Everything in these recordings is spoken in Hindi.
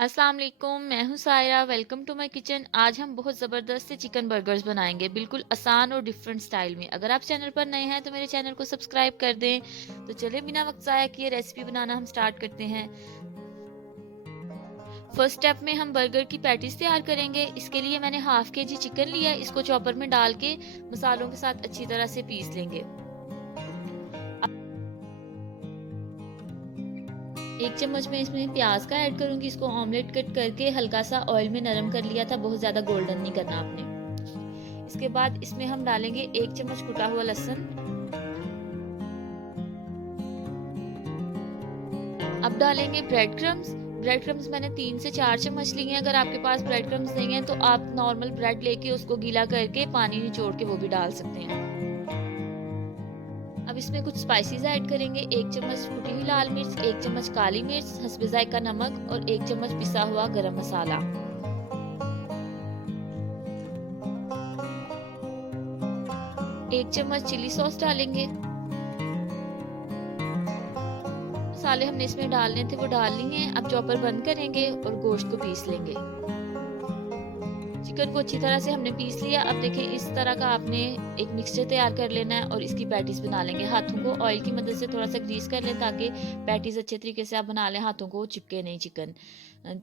अस्सलाम वालेकुम, मैं हूँ Saira. Welcome to my kitchen. आज हम बहुत ज़बरदस्त से चिकन बर्गर्स बनाएंगे, बिल्कुल आसान और डिफरेंट स्टाइल में। अगर आप चैनल पर नए हैं तो मेरे चैनल को सब्सक्राइब कर दें। तो चलिए बिना वक्त ज़ाया किए रेसिपी बनाना हम स्टार्ट करते हैं। फर्स्ट स्टेप में हम बर्गर की पैटीज तैयार करेंगे। इसके लिए मैंने हाफ के जी चिकन लिया, इसको चॉपर में डाल के मसालों के साथ अच्छी तरह से पीस लेंगे। 1 चम्मच में इसमें प्याज का ऐड करूंगी, इसको ऑमलेट कट करके हल्का सा ऑयल में नरम कर लिया था, बहुत ज्यादा गोल्डन नहीं करना आपने। इसके बाद इसमें हम डालेंगे 1 चम्मच कुटा हुआ लहसुन। अब डालेंगे ब्रेड क्रम्स। ब्रेड क्रम्स मैंने 3 से 4 चम्मच लिए हैं। अगर आपके पास ब्रेड क्रम्स नहीं है तो आप नॉर्मल ब्रेड लेके उसको गीला करके पानी निचोड़ के वो भी डाल सकते हैं। अब इसमें कुछ स्पाइसेस ऐड करेंगे। 1 चम्मच कुटी हुई लाल मिर्च, 1 चम्मच काली मिर्च, हस्बे जायका नमक और 1 चम्मच पिसा हुआ गरम मसाला। 1 चम्मच चिली सॉस डालेंगे। मसाले हमने इसमें डालने थे वो डाल लिए हैं। अब चॉपर बंद करेंगे और गोश्त को पीस लेंगे। चिकन को अच्छी तरह से हमने पीस लिया। अब देखें इस तरह का आपने एक मिक्सचर तैयार कर लेना है और इसकी पैटीज बना लेंगे। हाथों को ऑयल की मदद से थोड़ा सा ग्रीस कर लें ताकि पैटीज अच्छे तरीके से आप बना लें, हाथों को चिपके नहीं चिकन।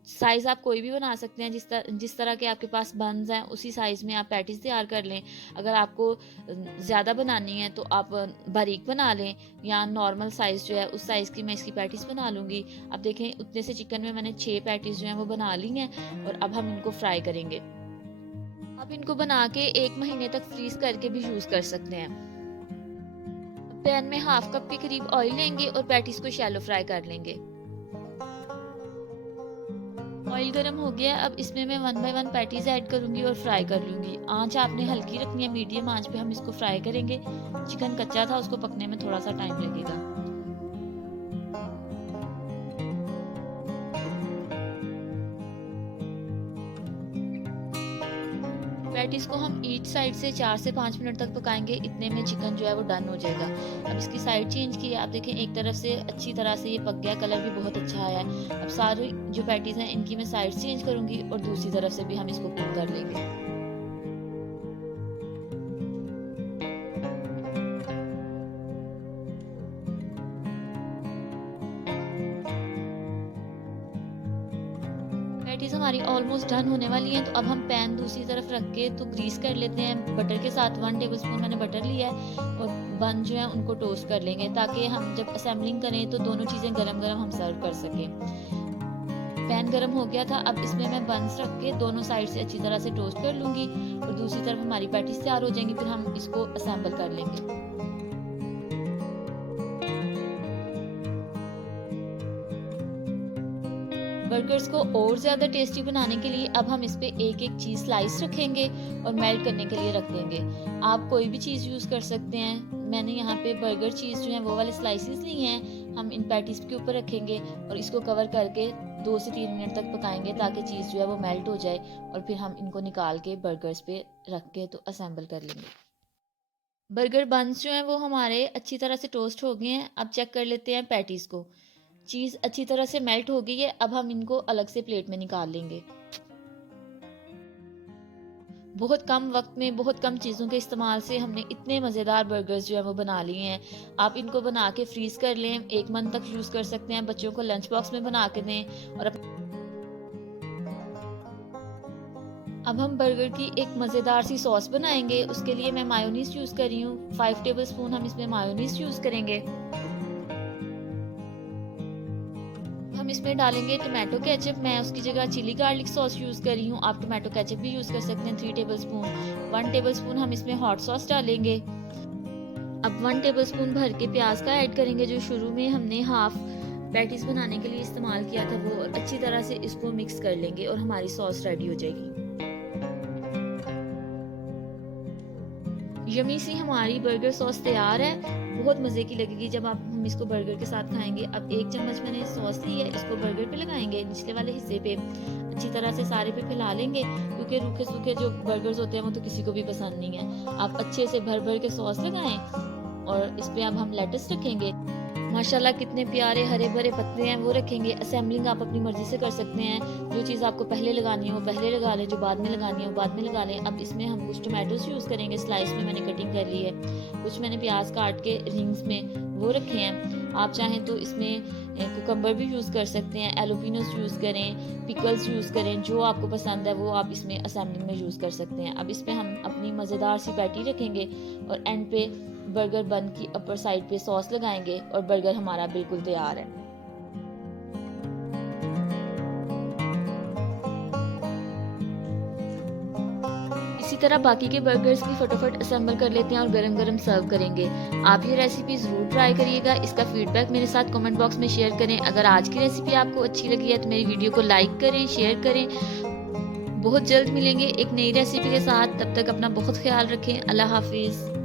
साइज आप कोई भी बना सकते हैं, जिस तरह के आपके पास बन्स हैं उसी साइज में आप पैटीज तैयार कर लें। अगर आपको ज़्यादा बनानी है तो आप बारीक बना लें, या नॉर्मल साइज जो है उस साइज की मैं इसकी पैटीज बना लूँगी। अब देखें उतने से चिकन में मैंने 6 पैटीज जो हैं वो बना ली हैं और अब हम इनको फ्राई करेंगे। आप इनको बना के 1 महीने तक फ्रीज करके भी यूज कर सकते हैं। पैन में हाफ कप के करीब ऑयल लेंगे और पैटीज को शैलो फ्राई कर लेंगे। ऑयल गर्म हो गया, अब इसमें मैं 1 बाय 1 पैटीज ऐड करूंगी और फ्राई कर लूंगी। आंच आपने हल्की रखनी है, मीडियम आंच पे हम इसको फ्राई करेंगे। चिकन कच्चा था, उसको पकने में थोड़ा सा टाइम लगेगा। पैटीज को हम ईच साइड से 4 से 5 मिनट तक पकाएंगे, इतने में चिकन जो है वो डन हो जाएगा। अब इसकी साइड चेंज की, आप देखें एक तरफ से अच्छी तरह से ये पक गया, कलर भी बहुत अच्छा आया है। अब सारी जो पैटीज हैं इनकी मैं साइड चेंज करूंगी और दूसरी तरफ से भी हम इसको कुक कर लेंगे। पैटीज हमारी ऑलमोस्ट डन होने वाली हैं, तो अब हम पैन दूसरी तरफ रख के तो ग्रीस कर लेते हैं बटर के साथ। 1 टेबल स्पून मैंने बटर लिया है और बन जो है उनको टोस्ट कर लेंगे ताकि हम जब असेंबलिंग करें तो दोनों चीज़ें गरम गरम हम सर्व कर सकें। पैन गरम हो गया था, अब इसमें मैं बंस रख के दोनों साइड से अच्छी तरह से टोस्ट कर लूंगी और दूसरी तरफ हमारी पैटीज तैयार हो जाएंगी, फिर हम इसको असेंबल कर लेंगे। बर्गर्स को और ज़्यादा टेस्टी बनाने के लिए अब हम इस पे एक एक चीज़ स्लाइस रखेंगे और मेल्ट करने के लिए रख देंगे। आप कोई भी चीज़ यूज़ कर सकते हैं। मैंने यहाँ पे बर्गर चीज़ जो है वो वाले स्लाइसेस लिए हैं। हम इन पैटीज के ऊपर रखेंगे और इसको कवर करके 2 से 3 मिनट तक पकाएंगे ताकि चीज़ जो है वो मेल्ट हो जाए, और फिर हम इनको निकाल के बर्गर्स पे रख के तो असेंबल कर लेंगे। बर्गर बन्स जो हैं वो हमारे अच्छी तरह से टोस्ट हो गए हैं। अब चेक कर लेते हैं पैटीज़ को। चीज़ अच्छी तरह से मेल्ट हो गई है, अब हम इनको अलग से प्लेट में निकाल लेंगे। बहुत कम वक्त में बहुत कम चीज़ों के इस्तेमाल से हमने इतने मज़ेदार बर्गर्स जो है वो बना लिए हैं। आप इनको बना के फ्रीज कर लें, 1 मंथ तक यूज़ कर सकते हैं। बच्चों को लंच बॉक्स में बना के दें। और अब हम बर्गर की एक मज़ेदार सी सॉस बनाएंगे। उसके लिए मैं मायोनीज यूज़ कर रही हूँ। 5 टेबल स्पून हम इसमें मायोनीज यूज़ करेंगे। हम इसमें डालेंगे टमाटो केचप। मैं उसकी जगह चिली गार्लिक सॉस यूज़ कर रही हूँ, आप टमाटो केचप भी यूज़ कर सकते हैं। 3 टेबल स्पून। 1 टेबल स्पून हम इसमें हॉट सॉस डालेंगे। अब 1 टेबल स्पून भर के प्याज का ऐड करेंगे, जो शुरू में हमने हाफ पैटीज बनाने के लिए इस्तेमाल किया था वो, और अच्छी तरह से इसको मिक्स कर लेंगे और हमारी सॉस रेडी हो जाएगी। यमी सी हमारी बर्गर सॉस तैयार है। बहुत मज़े की लगेगी जब आप हम इसको बर्गर के साथ खाएंगे। अब 1 चम्मच मैंने सॉस ली है, इसको बर्गर पे लगाएंगे, निचले वाले हिस्से पे अच्छी तरह से सारे पे फैला लेंगे, क्योंकि रूखे सूखे जो बर्गर्स होते हैं वो तो किसी को भी पसंद नहीं है। आप अच्छे से भर भर के सॉस लगाएं और इस पे अब हम लेटस रखेंगे। माशाल्लाह कितने प्यारे हरे-भरे पत्ते हैं वो रखेंगे। असेंबलिंग आप अपनी मर्ज़ी से कर सकते हैं। जो चीज़ आपको पहले लगानी है वो पहले लगा लें, जो बाद में लगानी है वो बाद में लगा लें। अब इसमें हम कुछ टोमेटोज़ यूज़ करेंगे, स्लाइस में मैंने कटिंग कर ली है। कुछ मैंने प्याज़ काट के रिंग्स में वो रखे हैं। आप चाहें तो इसमें कुकम्बर भी यूज़ कर सकते हैं, एलोपिनोस यूज़ करें, पिकल्स यूज़ करें, जो आपको पसंद है वो आप इसमें असेंबलिंग में यूज़ कर सकते हैं। अब इसमें हम अपनी मज़ेदार सी पैटी रखेंगे और एंड पे बर्गर बन की अपर साइड पे सॉस लगाएंगे और बर्गर हमारा बिल्कुल तैयार है। इसी तरह बाकी के बर्गर्स भी फटाफट असेंबल कर लेते हैं और गरम-गरम सर्व करेंगे। आप ये रेसिपी ज़रूर ट्राई करिएगा। इसका फीडबैक मेरे साथ कमेंट बॉक्स में शेयर करें। अगर आज की रेसिपी आपको अच्छी लगी है तो मेरी वीडियो को लाइक करें, शेयर करें। बहुत जल्द मिलेंगे एक नई रेसिपी के साथ। तब तक अपना बहुत ख्याल रखें। अल्लाह हाफ़िज़।